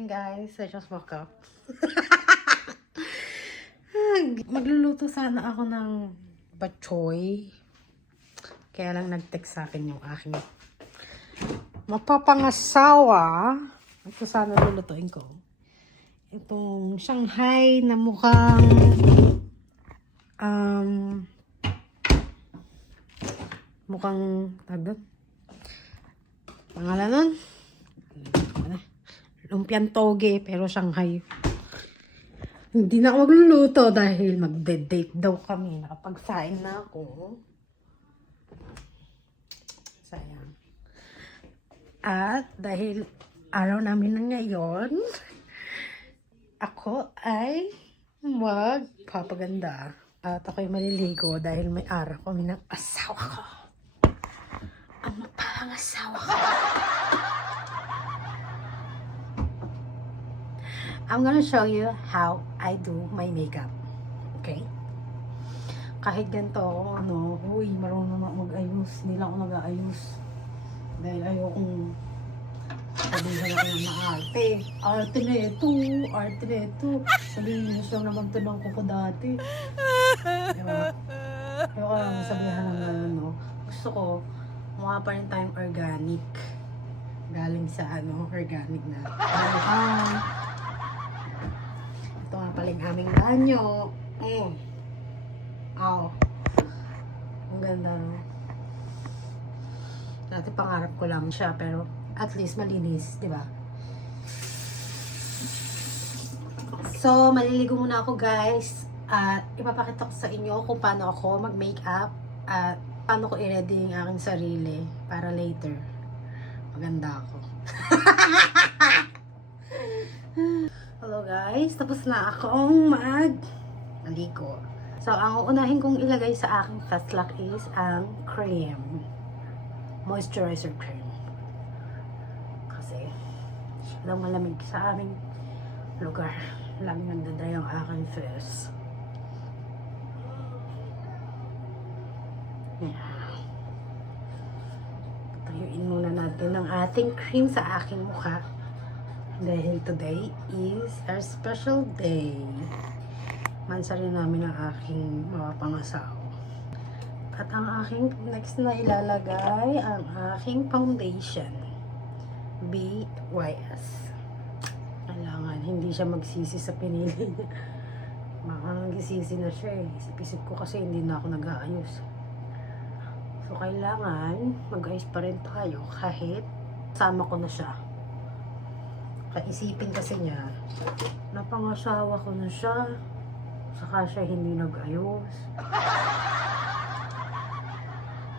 morning, guys. I just woke up. Magluluto sana ako ng batchoy. Kaya lang nag-text sa akin yung aking mapapangasawa. Ito sana lulutuin ko. Itong Shanghai na mukhang tagod. Pangalan nun? Lumpiang toge pero Shanghai. Hindi na ako magluluto dahil magde-date daw kami. Nakapagsain na ako. Sayang. At dahil araw namin na ngayon, ako ay magpapaganda. At ako'y maliligo dahil may araw kami ng asawa ko. Ang mapangasawa ko. I'm gonna show you how I do my makeup. Okay? Kahit ganito ako, marunong na mag-ayos. Hindi lang ako nag-aayos. Dahil ayokong sabihin ako ng maarte. Arte na ito. Sabihin niyo siya naman tinang ko dati. Diba? Ayoko lang sabihan ng Gusto ko, mukha pa rin tayong organic. Galing sa organic na. Ito nga paling aming banyo. Ang ganda. Dati pangarap ko lang siya, pero at least malinis, di ba? So, maliligo muna ako, guys. At ipapakita ko sa inyo kung paano ako mag-makeup at paano ko i-ready yung aking sarili para later maganda ako. Hello guys, tapos na akong maligo. So, ang uunahin kong ilagay sa aking face lock is ang cream. Moisturizer cream. Kasi, lang malamig sa aming lugar. Lang nagdadry ang aking face. Yeah. Patayuin muna natin ang ating cream sa aking mukha. Dahil today is our special day. Mansari namin ang aking mapapangasawa. At ang aking next na ilalagay, ang aking foundation. BYS. Kailangan, hindi siya magsisi sa pinili. Magsisi na siya eh. Isip-isip ko kasi hindi na ako nag-aayos. So, kailangan mag-ayos pa rin tayo kahit sama ko na siya. Kaisipin kasi niya, napangasawa ko na siya, saka siya hindi nag-ayos.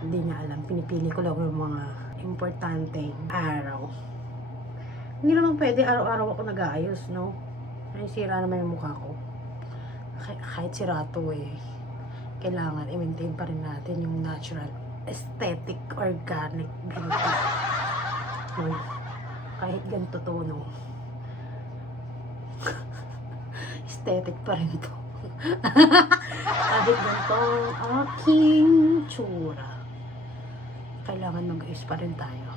Hindi niya alam, pinipili ko lang yung mga importanteng araw. Hindi naman pwede araw-araw ako nag-aayos, no? Nasira naman yung mukha ko. Kahit sirato eh. Kailangan i-maintain pa rin natin yung natural, aesthetic, organic beauty. No? Kahit ganito to, no? Aesthetic pa rin to. Kahit ganito aking tsura. Kailangan mag-ayos pa rin tayo.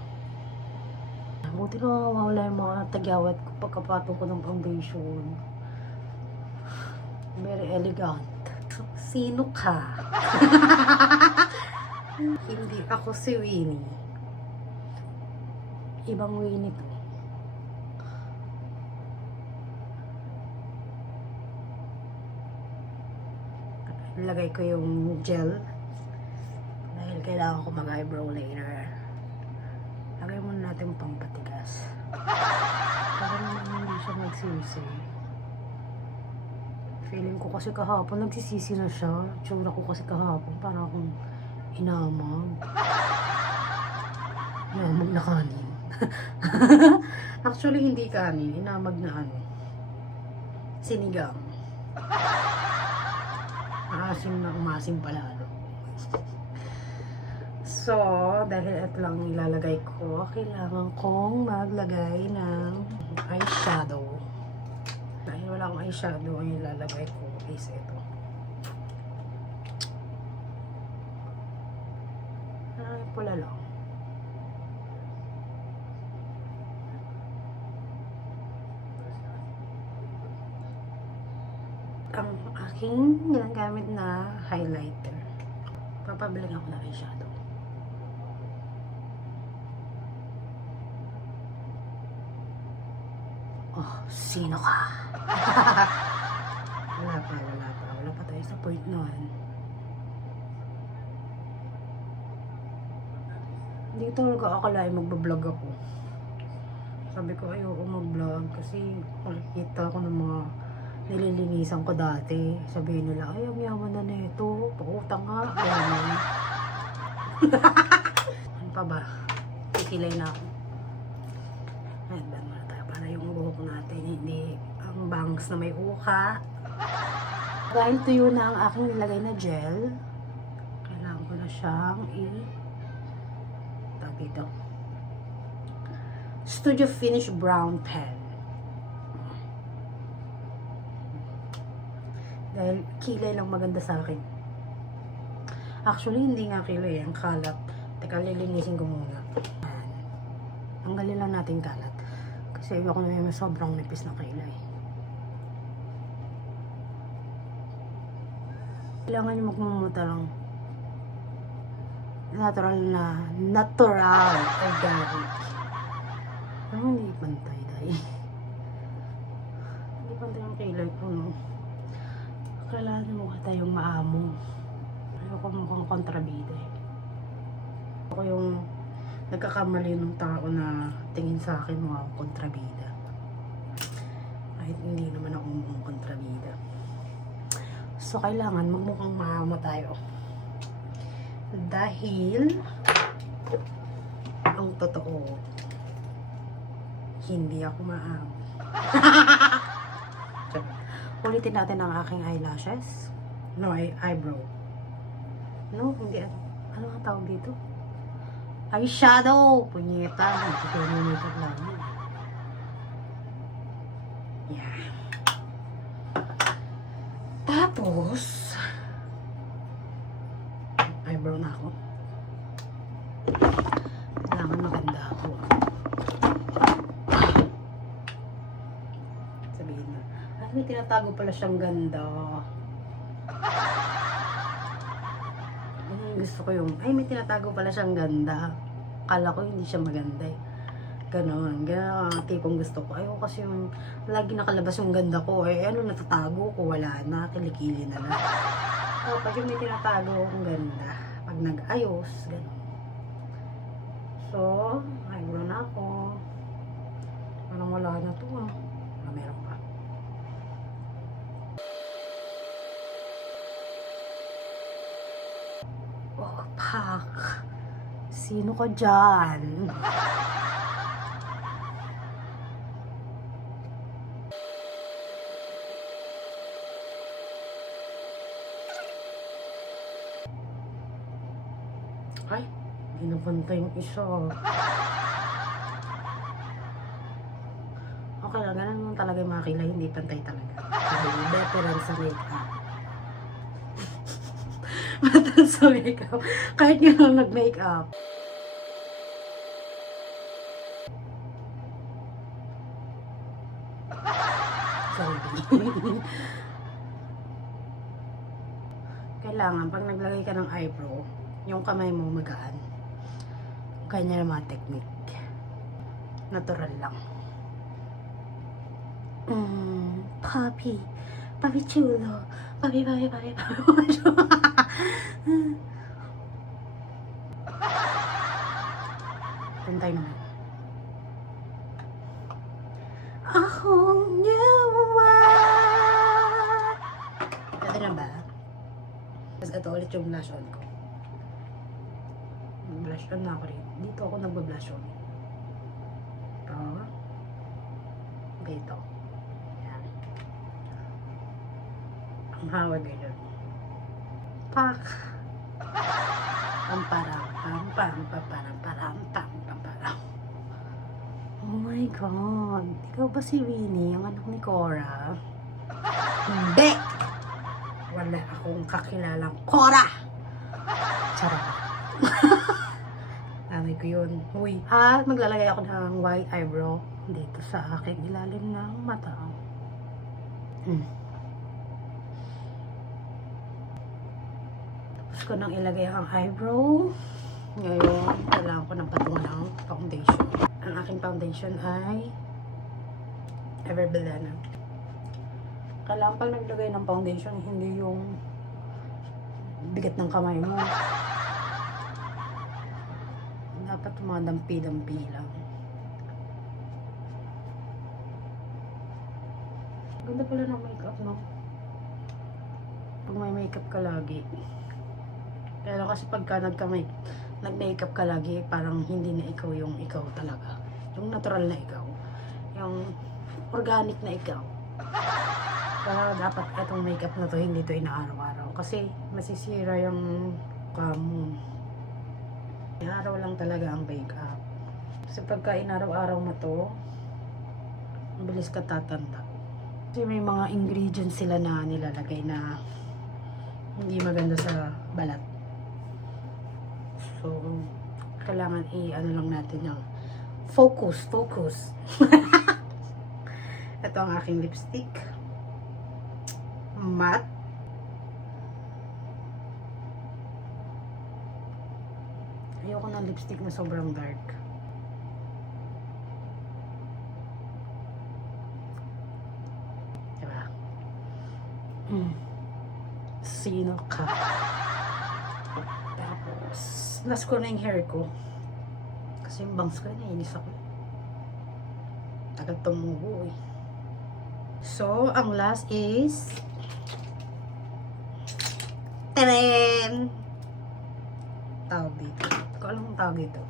Buti na mawala yung mga tagyawat ko pagkapatong ko ng foundation. Very elegant. Sino ka? Hindi ako si Winnie. Ibang Winnie to. Lagay ko yung gel dahil kailangan ko mag-eyebrow later. Lagay muna natin pampatigas para naman hindi siya magsisi. Feeling ko kasi kahapon nagsisisi na siya. Tsura ko kasi kahapon para akong inamag na kanin. Actually hindi kanin, inamag na sinigang. Maasim na umasim pala So, dahil ito lang ilalagay ko, kailangan kong maglagay ng eyeshadow. Dahil wala akong eyeshadow, ang ilalagay ko is ito. Pula lang. ang aking ginagamit na highlighter. Papabiling ako na eyeshadow. Oh, sino ka? Wala pa tayo sa point nun. Hindi talaga akalain magbablog ako. Sabi ko ayoko mag-vlog kasi makikita ko ng mga nililinisan ko dati. Sabihin nila, ay ang yaman na nito, pautang nga. Ano pa ba? Kikilay na ako. Ayan ba muna tayo para yung buhok natin hindi ang bangs na may uka. Dahil tuyo na ang aking nilagay na gel, kailangan ko na siyang dito. Studio Finish Brown Pen. Dahil kilay lang maganda sa akin. Actually, hindi nga kilay. Ang kalat. Teka, lilinisin ko muna. Ayan. Tanggalin lang natin kalat. Kasi ayoko na yung sobrang nipis na kilay. Kailangan yung magmumuta lang. Natural, organic. Pero hindi pantay dahil. Hindi pantay ang kilay ko, no? Kailangan mukha tayong maamo. Ayoko mukhang kontrabida eh. Ako yung nagkakamali ng tao na tingin sa akin mga kontrabida. Kahit hindi naman ako mukhang kontrabida. So, kailangan magmukhang maamo tayo. Dahil ang totoo, hindi ako maamo. Ulitin natin ang aking eyelashes. No, eyebrow. No, hindi. Ano ang tawag dito? Eyeshadow! Punyeta. Ito yung makeup lang. Yeah. Tapos, eyebrow na ako. Kailangan maganda ako. Sabihin na. Ay, may tinatago pala siyang ganda. Ay, gusto ko yung, ay, may tinatago pala siyang ganda. Akala ko hindi siya maganda eh. Ganon ang tipong gusto ko. Ayoko kasi yung lagi nakalabas yung ganda ko eh. Ano natatago ko? Wala na. Kilikili na lang. Pag yung may tinatago akong ganda, pag nag-ayos, gano'n. So, eyebrow na ako. Parang wala na to ah. Meron pa. Oh, pak. Sino ka dyan? Ay, hindi na pantay yung isa. Okay lang, ganun naman talaga yung mga kilay, hindi pantay talaga. Veteran sa makeup. Veteran sa makeup. Kahit nga lang nag-makeup. Sorry. Kailangan, pag naglagay ka ng eyebrow, yung kamay mo magaan. Kanya na mga technique. Natural lang. Papi. Papi chulo. Papi. Tantay naman. A whole new world. Pwede na ba? Tapos ito ulit yung blush on ko. Blush on na ako rin. Dito ako nagba-blush on. Ito. Dito. Yan. Ang hawag ganyan. Pak! Pamparang. Oh my God. Ikaw ba si Winnie, ang anak ni Cora? Hindi! Wala akong kakilalang Cora! Charot. Nanay ko yun. Uy. At maglalagay ako ng white eyebrow dito sa aking ilalim ng mata. Tapos ko nang ilagay ang eyebrow. Ngayon, kailangan ko ng patungang foundation. Ang aking foundation ay Everbelena. Kailangan pag naglagay ng foundation, hindi yung bigat ng kamay mo. Dapat tumadampi-dampi lang. Ganda pala ng makeup, no? Pag may makeup ka lagi. Pero kasi pagka nag-makeup ka lagi, parang hindi na ikaw yung ikaw talaga. Yung natural na ikaw. Yung organic na ikaw. Kaya dapat itong makeup na to, hindi to inaaraw-araw. Kasi masisira yung kamo. Inaaraw lang talaga ang makeup. Kasi pagka inaraw-araw mo to, mabilis ka tatanda. Kasi may mga ingredients sila na nilalagay na hindi maganda sa balat. So, kailangan i-ano lang natin yung focus. Ito ang aking lipstick. Matte. Ayoko ng lipstick na sobrang dark. Diba? Sino ka? Tapos, last ko na yung hair ko. Kasi yung bangs ko, nainis ako. Tagal tumubo eh. So, ang last is taren! Tawag dito. Hindi ko alam kung tawag dito.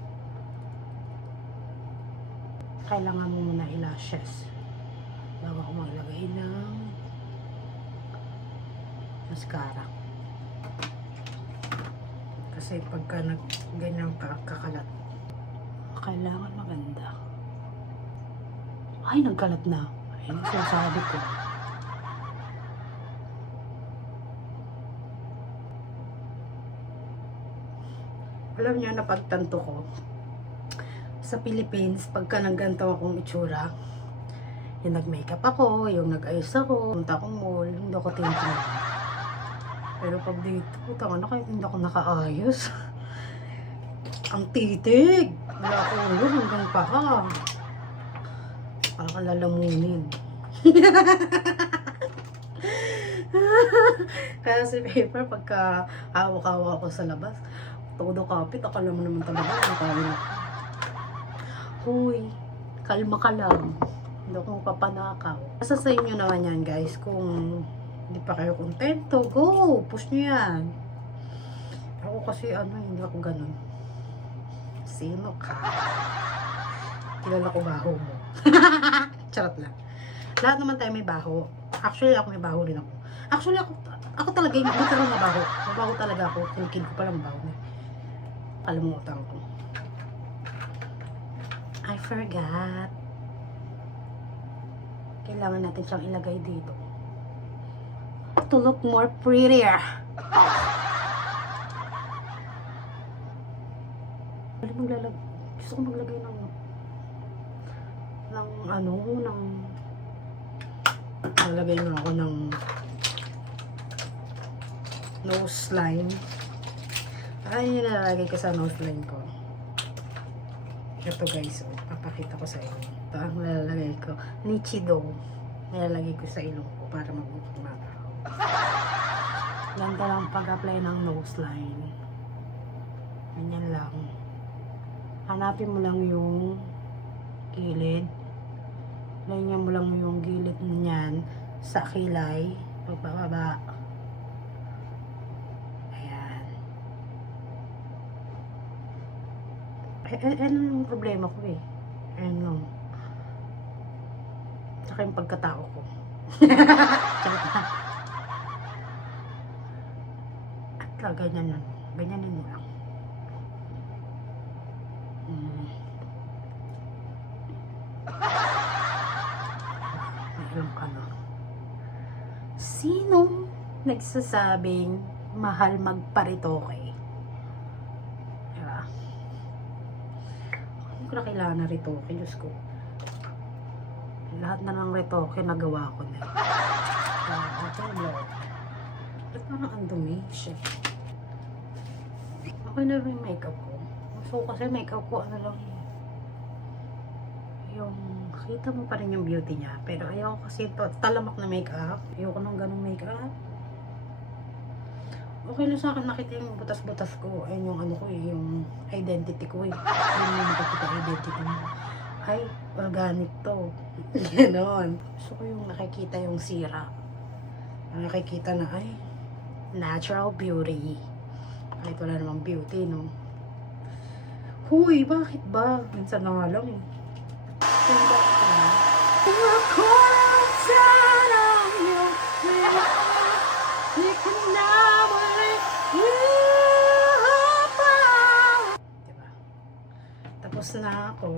Kailangan mo muna i-lashes bago ako maglagay ng mascara. Kasi pagka ganyan kakalat, kailangan maganda. Ay, nagkalat na. Ayun ang sinasabi ko. Alam niyo, napagtanto ko sa Philippines, pagka nagganto akong itsura, yung nag-makeup ako, yung nag-ayos ako, punta akong mall, hindi ako tingin. Pero pag dito, putang na kahit hindi ako nakaayos. Ang titig! Wala ko ulo hanggang paa. Parang lalamunin. Kaya si Paper, pagka hawak-hawak ako sa labas, todo kapit, akala mo naman talaga, nakawin ako. Huy, kalma ka lang. Hindi ako papanakaw. Asa sa inyo naman yan, guys, kung hindi pa kayo kontento, go! Push nyo yan. Ako kasi, hindi ako ganun. Sino ka? Kilala ko baho mo. Charot lang. Lahat naman tayo may baho. Actually, ako may baho rin ako. Actually, ako talaga yung literal na baho. Mabaho talaga ako. Kinikid ko palang baho. Kalimutan ko. I forgot. Kailangan natin siyang ilagay dito. To look more prettier. Gusto ko maglagay ng nalagay mo ako ng nose line. Ay, yung nalalagay ko sa nose line ko. Ito guys, papakita ko sa inyo. Ito ang nalalagay ko. Nichido. Nalalagay ko sa ilong ko para mag-umabaw. Ganda lang pag-apply ng nose line. Ganyan lang. Hanapin mo lang yung gilid. Lanyan mo lang yung gilid niyan sa kilay. Pagbababa. Ayan. Ayan yung problema ko eh. Ayan lang. Tsaka yung pagkatao ko. At ganyan lang. Ganyanin mo lang. Alam ka na. Sinong nagsasabing mahal magparitoke? Diba? Hindi ko na kailangan na ritoke. Diyos ko. Lahat na ng ritoke nagawa ko na. Ito yung blow. Ba't parang ang dumi? Shit. Okay na rin yung makeup ko. So, kasi makeup ko, ano lang yung kita mo pa rin yung beauty niya. Pero ayaw kasi talamak na makeup. Ayoko nang ganong makeup. Okay lang sa akin makita yung butas-butas ko. Ayun yung ano ko eh, yung identity ko eh. Ayun yung makikita identity mo. Ay, organic to. Ganon. Gusto ko yung nakikita yung sira. Nakikita na ay, natural beauty. Kahit wala namang beauty, no? Huy, bakit ba? Minsan na nga lang eh. Ganda ka. Diba? Tapos na ako.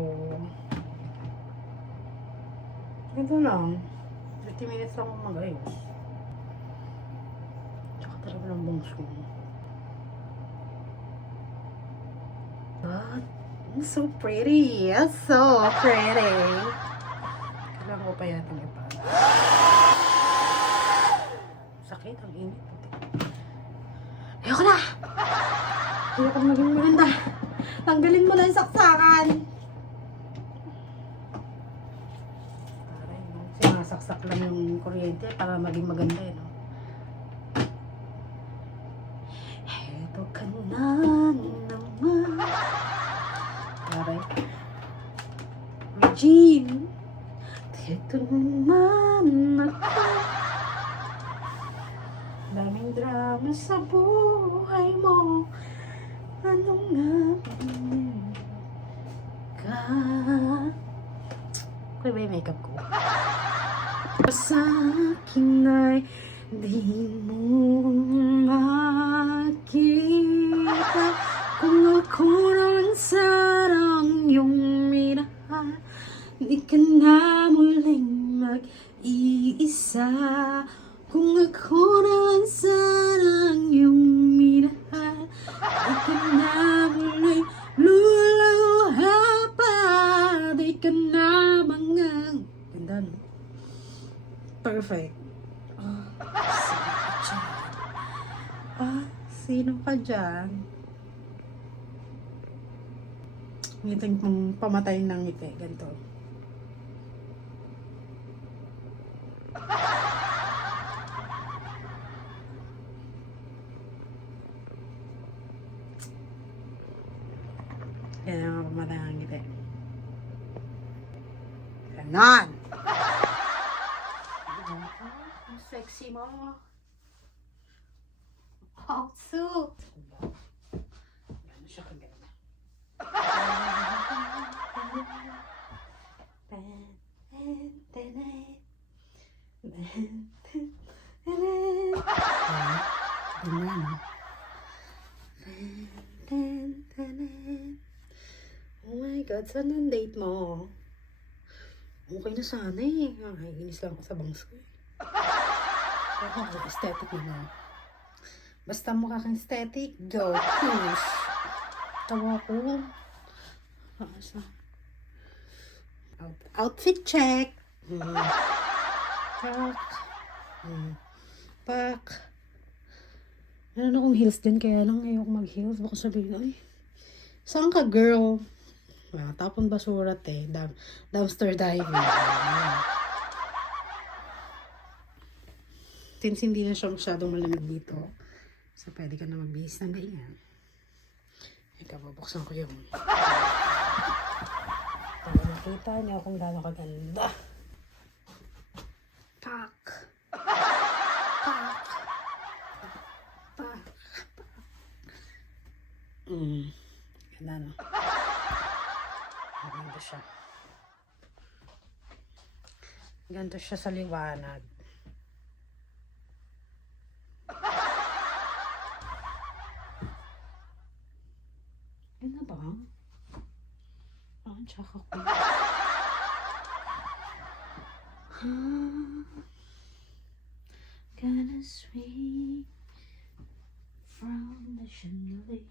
Ito lang. 30 minutes lang ako mag-ayos. Tsaka talaga ng bangs ko. But, so pretty. So pretty. Kailangan ko pa yata ng iba. Sakit, ang init. Ayoko na! Ayoko na maging maganda. Tanggalin mo na yung saksakan. Parang sinasaksak lang yung kuryente para maging maganda eh, no? Eto ka na naman. Parang Regine, dito naman ako. Daming drama sa buhay mo. Ano nga ka? Okay ba yung makeup ko? Sa akin ay di mo makita kung ako ng sarang yung minahal. Di ka na muling mag-iisa. Kung ako ng sarang yung minahal. Di ka na muling luluha pa. Di ka na mangang. Ganda, no? Perfect. Sino ka dyan? Ngiting pang pamatay ng ngiti. Ganito. Yan ang pamatay ng ngiti. Ganon! Ang sexy mo. Hot suit. Gano'n siya kaganda. Oh my God, saan ang date mo? Okay na sana eh. Inis lang ako sa bangs ko eh. Pero aesthetic naman. Basta mukha kang aesthetic, go, push. Tawa ko. Outfit check. Pak. Pak. Meron akong heels din, kaya lang ayoko mag-heels. Baka sabihin, ay, saan ka, girl? Tapon basurat eh. Dumpster diving. Since hindi na siya masyadong malamig dito, so pwede ka na magbihis ng ganyan. Ika, babuksan ko yung para makita niyo kung gaano kaganda. Pak! Pak! Pak! Ganda, no? Ganda siya. Ganda siya sa liwanag. Ganda ba? Tsaka ko. Gonna swing from the chandelier.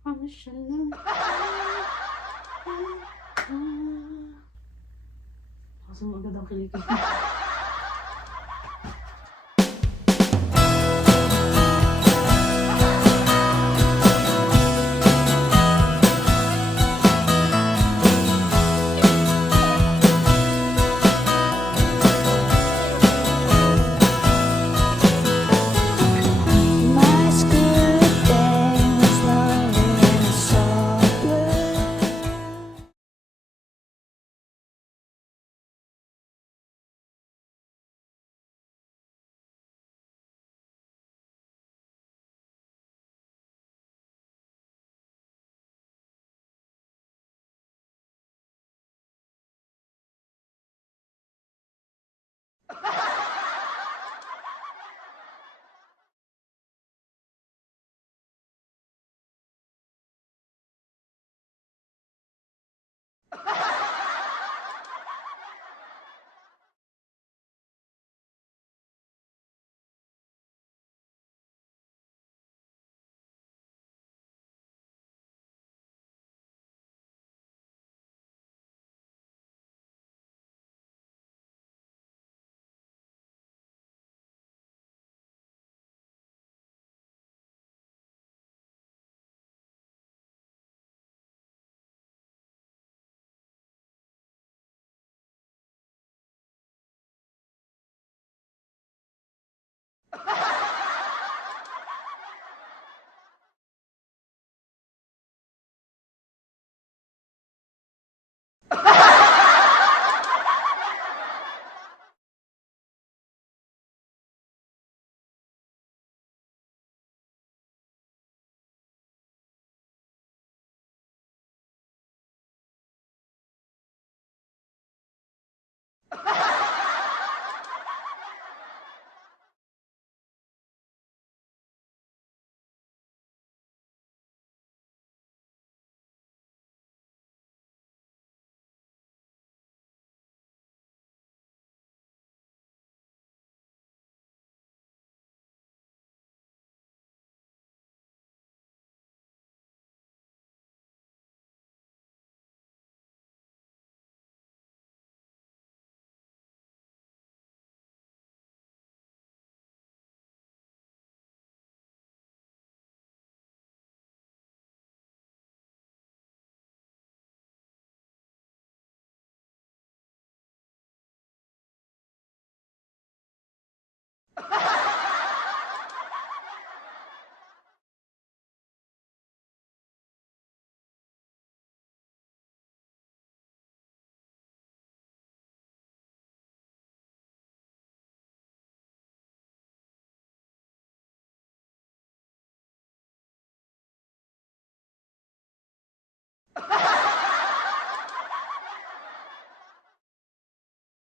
From the chandelier. Kasi magandang kilikili.